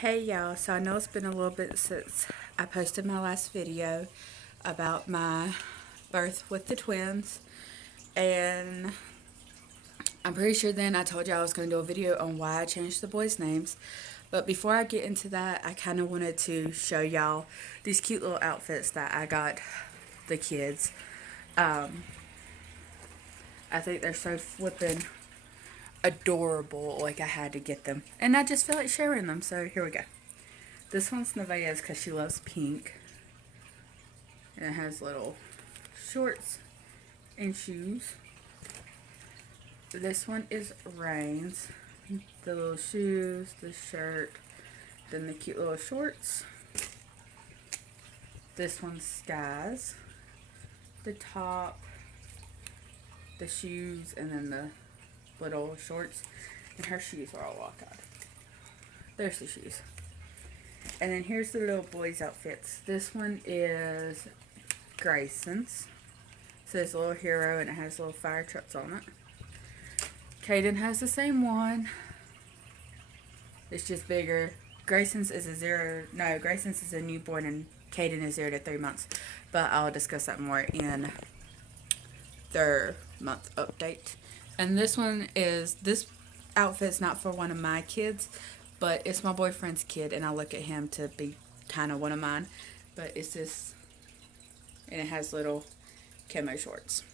Hey y'all, so I know it's been a little bit since I posted my last video about my birth with the twins, and I'm pretty sure then I told you I was going to do a video on why I changed the boys' names. But before I get into that, I kind of wanted to show y'all these cute little outfits that I got the kids. Um, I think they're so flippin' adorable, like I had to get them. And I just feel like sharing them, so here we go. This one's Nevaeh's because she loves pink. And it has little shorts and shoes. This one is Rain's. The little shoes, the shirt, then the cute little shorts. This one's Sky's. The top, the shoes, and then the little shorts. And her shoes are all walk out. There's the shoes. And then here's the little boys' outfits. This one is Grayson's. It says little hero and it has little fire trucks on it. Caden has the same one. It's just bigger. Grayson's is Grayson's is a newborn and Caden is 0 to 3 months. But I'll discuss that more in their month update. And this outfit's not for one of my kids, but it's my boyfriend's kid, and I look at him to be kind of one of mine. But it's this, and it has little camo shorts.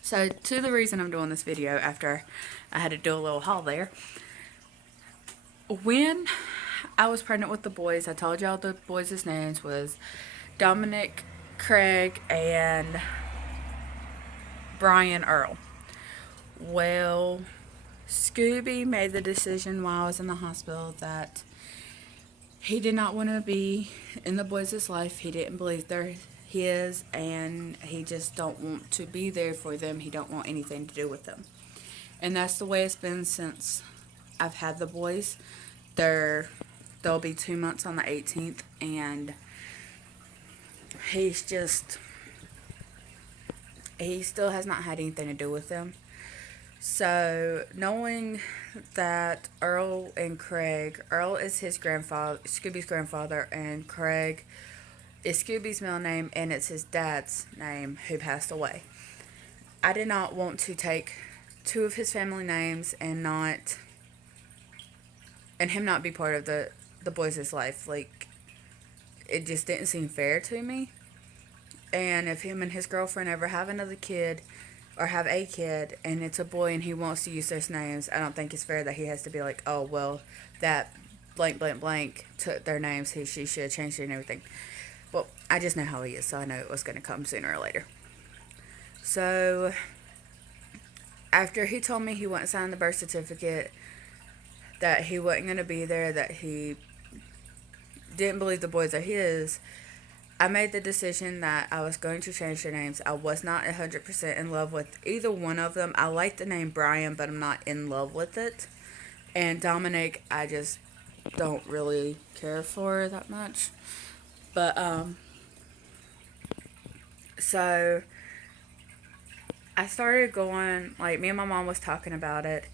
So, to the reason I'm doing this video after I had to do a little haul there. When I was pregnant with the boys, I told y'all the boys' names was Dominic, Craig, and Brian Earl. Well, Scooby made the decision while I was in the hospital that he did not want to be in the boys' life. He didn't believe they're his, and he just don't want to be there for them. He don't want anything to do with them. And that's the way it's been since I've had the boys. They'll be 2 months on the 18th, and he still has not had anything to do with them. So, knowing that Earl is his grandfather, Scooby's grandfather, and Craig is Scooby's middle name, and it's his dad's name who passed away. I did not want to take two of his family names and him not be part of the boys' life. Like, it just didn't seem fair to me. And if him and his girlfriend ever have another kid, or have a kid, and it's a boy and he wants to use those names, I don't think it's fair that he has to be like, oh, well, that blank, blank, blank took their names, she should have changed it and everything. Well, I just know how he is, so I know it was going to come sooner or later. So, after he told me he wouldn't sign the birth certificate, that he wasn't going to be there, that he didn't believe the boys are his, I made the decision that I was going to change their names. I was not 100% in love with either one of them. I like the name Brian, but I'm not in love with it. And Dominic, I just don't really care for that much. But, so I started going, like, me and my mom was talking about it,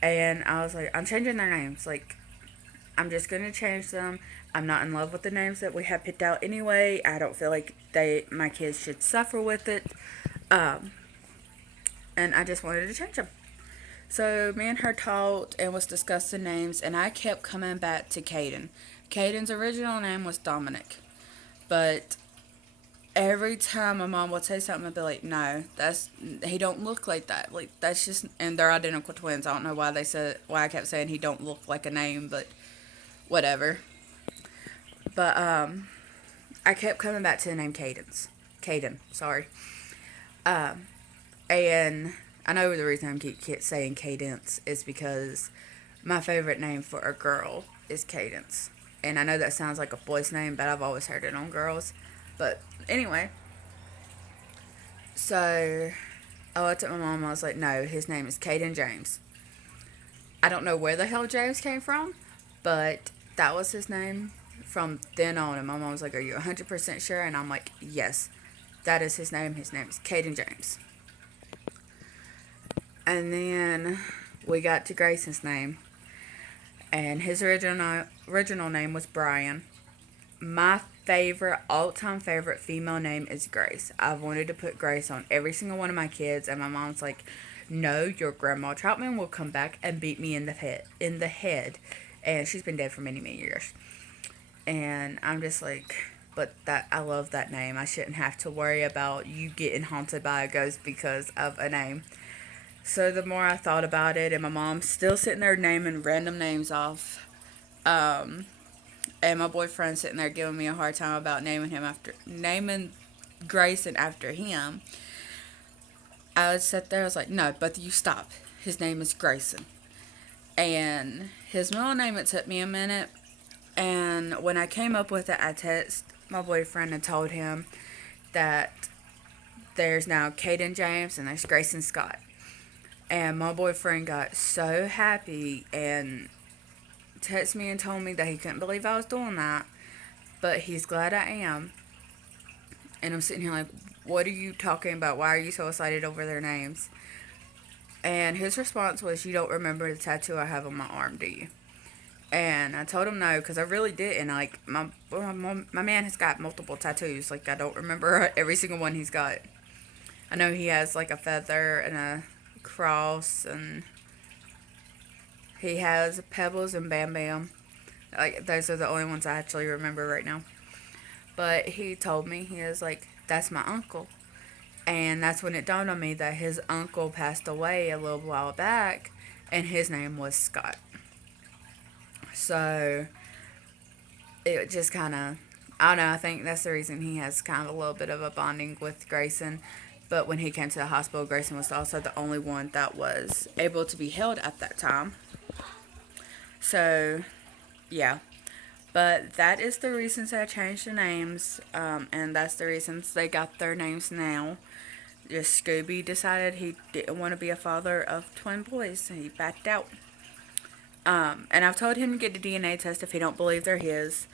and I was like, I'm changing their names. Like, I'm just going to change them. I'm not in love with the names that we have picked out anyway. I don't feel like my kids should suffer with it. And I just wanted to change them. So me and her talked and was discussing names, and I kept coming back to Caden. Caden's original name was Dominic. But every time my mom would say something, I'd be like, no, he don't look like that. Like, that's just, and they're identical twins. I don't know why I kept saying he don't look like a name, but whatever. But, I kept coming back to the name Caden, sorry. And I know the reason I keep saying Cadence is because my favorite name for a girl is Cadence. And I know that sounds like a boy's name, but I've always heard it on girls. But anyway, so I looked at my mom and I was like, no, his name is Caden James. I don't know where the hell James came from, but that was his name from then on. And my mom was like, are you 100% sure? And I'm like, yes, that is his name. His name is Caden James. And then we got to Grayson's name. and his original name was Brian. My favorite, all time favorite female name is Grace. I've wanted to put Grace on every single one of my kids, and my mom's like, "No, your grandma Troutman will come back and beat me in the head." And she's been dead for many, many years. And I'm just like, but that I love that name. I shouldn't have to worry about you getting haunted by a ghost because of a name. So the more I thought about it, and my mom's still sitting there naming random names off. Um, and my boyfriend sitting there giving me a hard time about naming Grayson after him. I would sit there. I was like, no, but you stop. His name is Grayson, and his middle name. It took me a minute, and when I came up with it, I texted my boyfriend and told him that there's now Caden James and there's Grayson Scott. And my boyfriend got so happy and texted me and told me that he couldn't believe I was doing that, but he's glad I am. And I'm sitting here like, what are you talking about? Why are you so excited over their names? And his response was, you don't remember the tattoo I have on my arm, do you? And I told him no, because I really didn't. Like, my man has got multiple tattoos. Like, I don't remember every single one he's got. I know he has, like, a feather and a cross, and he has Pebbles and Bam Bam. Like, those are the only ones I actually remember right now. But he told me, he was like, that's my uncle. And that's when it dawned on me that his uncle passed away a little while back, and his name was Scott. So, it just kind of, I don't know, I think that's the reason he has kind of a little bit of a bonding with Grayson. But when he came to the hospital, Grayson was also the only one that was able to be held at that time. So, yeah. But that is the reasons I changed the names, and that's the reasons they got their names now. Just Scooby decided he didn't want to be a father of twin boys, and he backed out. And I've told him to get a DNA test if he don't believe they're his.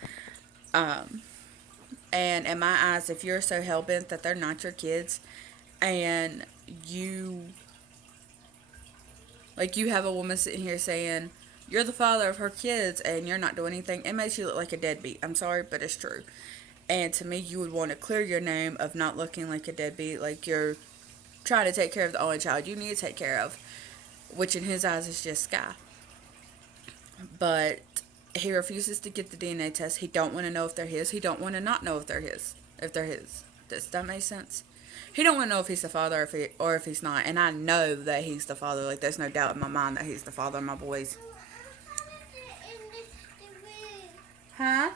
Um, and in my eyes, if you're so hell-bent that they're not your kids, and you, like, you have a woman sitting here saying, you're the father of her kids, and you're not doing anything, it makes you look like a deadbeat. I'm sorry, but it's true. And to me, you would want to clear your name of not looking like a deadbeat, like you're trying to take care of the only child you need to take care of, which in his eyes is just Sky. But he refuses to get the DNA test. He don't want to know if they're his. He don't want to not know if they're his. If they're his. Does that make sense? He don't want to know if he's the father or if he's not. And I know that he's the father. Like, there's no doubt in my mind that he's the father of my boys. Huh?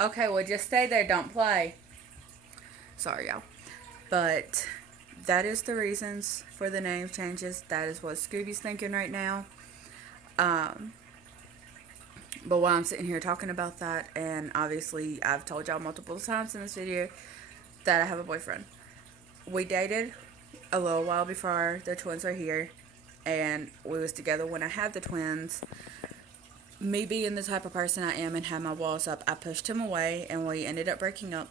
Okay, well, just stay there. Don't play. Sorry, y'all. But that is the reasons for the name changes. That is what Scooby's thinking right now. But while I'm sitting here talking about that, and obviously I've told y'all multiple times in this video that I have a boyfriend. We dated a little while before the twins were here, and we was together when I had the twins. Me being the type of person I am and had my walls up, I pushed him away, and we ended up breaking up.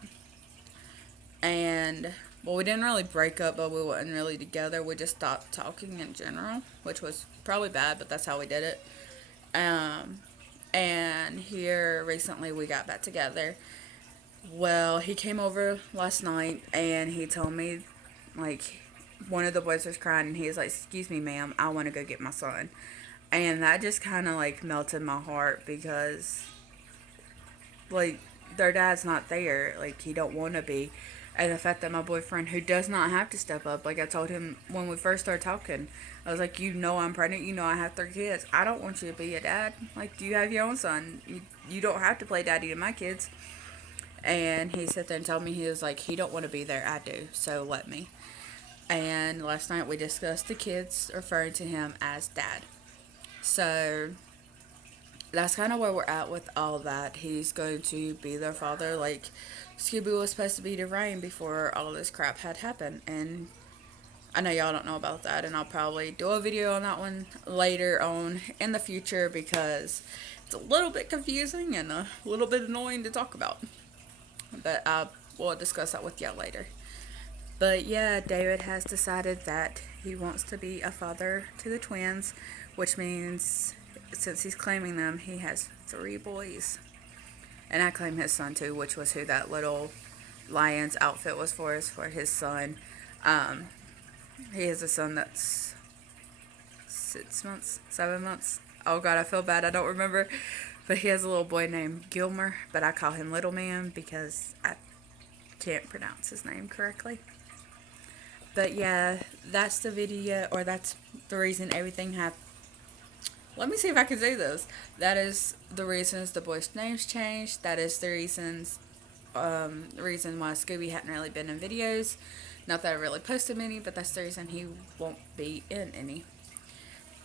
And, well, we didn't really break up, but we weren't really together. We just stopped talking in general, which was probably bad, but that's how we did it. And here recently we got back together. Well, he came over last night, and he told me, like, one of the boys was crying, and he was like, excuse me, ma'am, I want to go get my son. And that just kind of, like, melted my heart because, like, their dad's not there. Like, he don't want to be. And the fact that my boyfriend, who does not have to step up, like I told him when we first started talking, I was like, you know I'm pregnant, you know I have 3 kids. I don't want you to be a dad. Like, you have your own son. You don't have to play daddy to my kids. And he sat there and told me, he was like, he don't want to be there, I do, so let me. And last night we discussed the kids referring to him as dad. So that's kind of where we're at with all that. He's going to be their father. Like, Scooby was supposed to be the rain before all this crap had happened. And I know y'all don't know about that. And I'll probably do a video on that one later on in the future because it's a little bit confusing and a little bit annoying to talk about. But I will discuss that with y'all later. But yeah, David has decided that he wants to be a father to the twins, which means since he's claiming them, he has 3 boys. And I claim his son too, which was who that little lion's outfit was for, is for his son. Um, he has a son that's 6 months, 7 months. Oh God, I feel bad. I don't remember. But he has a little boy named Gilmer, but I call him Little Man because I can't pronounce his name correctly. But yeah, that's the video, or that's the reason everything happened. Let me see if I can do this. That is the reasons the boys' names changed. That is the reason why Scooby hadn't really been in videos. Not that I really posted many, but that's the reason he won't be in any.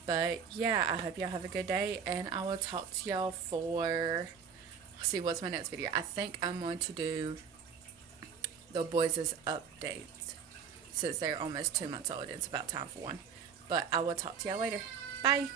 But yeah, I hope y'all have a good day, and I will talk to y'all for, see what's my next video. I think I'm going to do the boys' updates since they're almost 2 months old. It's about time for one. But I will talk to y'all later. Bye.